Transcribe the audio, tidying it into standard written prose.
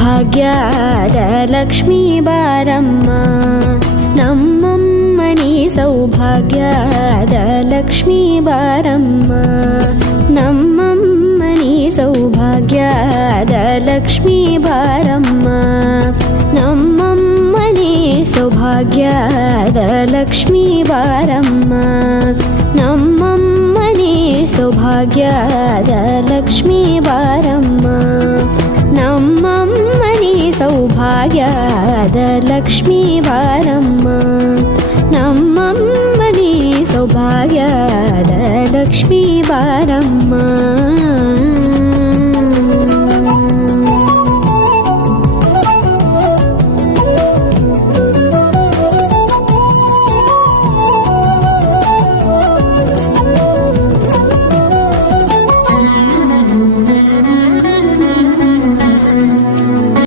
ಭಾಗ್ಯದ ಲಕ್ಷ್ಮೀ ಬಾರಮ್ಮ ನಮ್ಮಮ್ಮನಿ ಸೌಭಾಗ್ಯದ ಲಕ್ಷ್ಮೀ ಬಾರಮ್ಮ ನಮ್ಮಮ್ಮನಿ ಸೌಭಾಗ್ಯದ ಲಕ್ಷ್ಮೀ ಬಾರಮ್ಮ ನಮ್ಮಮ್ಮನಿ ಸೌಭಾಗ್ಯದ ಲಕ್ಷ್ಮೀ ಬಾರಮ್ಮ ನಮ್ಮಮ್ಮನಿ ಸೌಭಾಗ್ಯದ ಲಕ್ಷ್ಮೀ ಬಾರಮ್ಮ ನಮ್ಮಮ್ಮನಿ ಸೌಭಾಗ್ಯದ ಲಕ್ಷ್ಮೀ ಬಾರಮ್ಮ ನಮ್ಮಮ್ಮನಿ ಸೌಭಾಗ್ಯದ ಲಕ್ಷ್ಮೀ ಬಾರಮ್ಮ.